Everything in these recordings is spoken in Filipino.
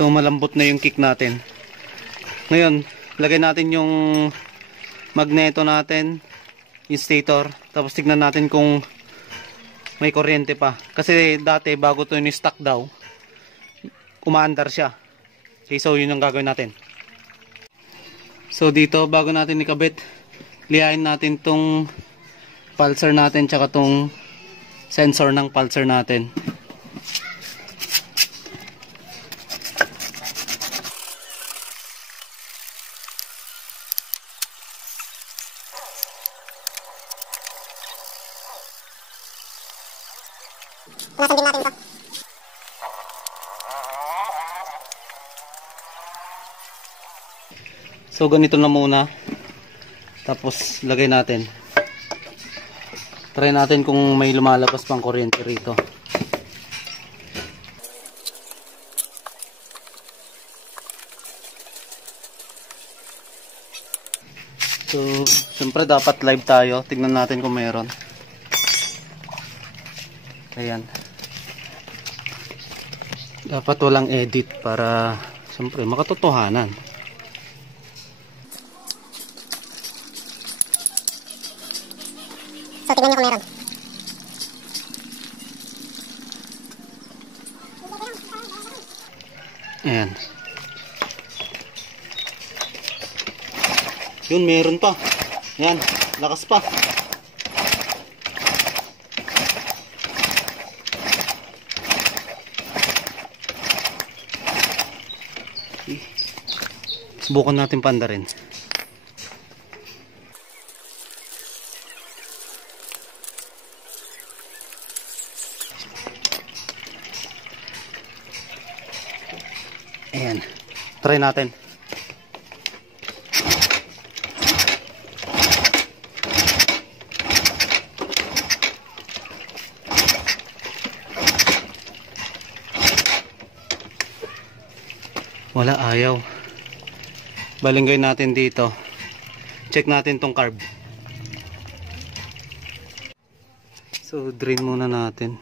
So malambot na yung kick natin. Ngayon, lagay natin yung magneto natin, yung stator. Tapos tignan natin kung may kuryente pa. Kasi dati bago to yung stock daw, umaandar siya. Okay, so yun ang gagawin natin. So dito, bago natin ikabit, lihain natin tong pulsar natin tsaka tong sensor ng pulsar natin. Nasundin natin ito. So ganito na muna. Tapos lagay natin. Try natin kung may lumalabas pang kuryente rito. So syempre dapat live tayo. Tignan natin kung mayroon. Ayan. Dapat walang edit para syempre makatotohanan. So tignan nyo kung meron. Ayan. Yun, meron pa. Ayan, lakas pa. Subukan natin pandarin. Ayan. Try natin. Wala, ayaw. Balinggay natin dito. Check natin tong carb. So drain muna natin.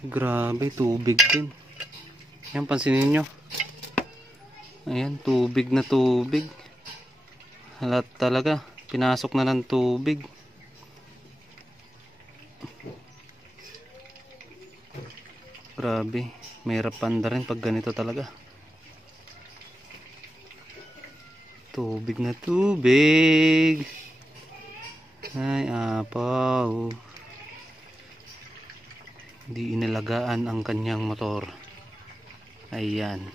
Grabe, tubig din. Yan, pansinin nyo. Ayan, tubig na tubig. Halat talaga. Pinasok na ng tubig. Grabe, mahirap panda rin pag ganito talaga. Tubig na tubig. Ay, apaw. Hindi inalagaan ang kanyang motor. Ayan.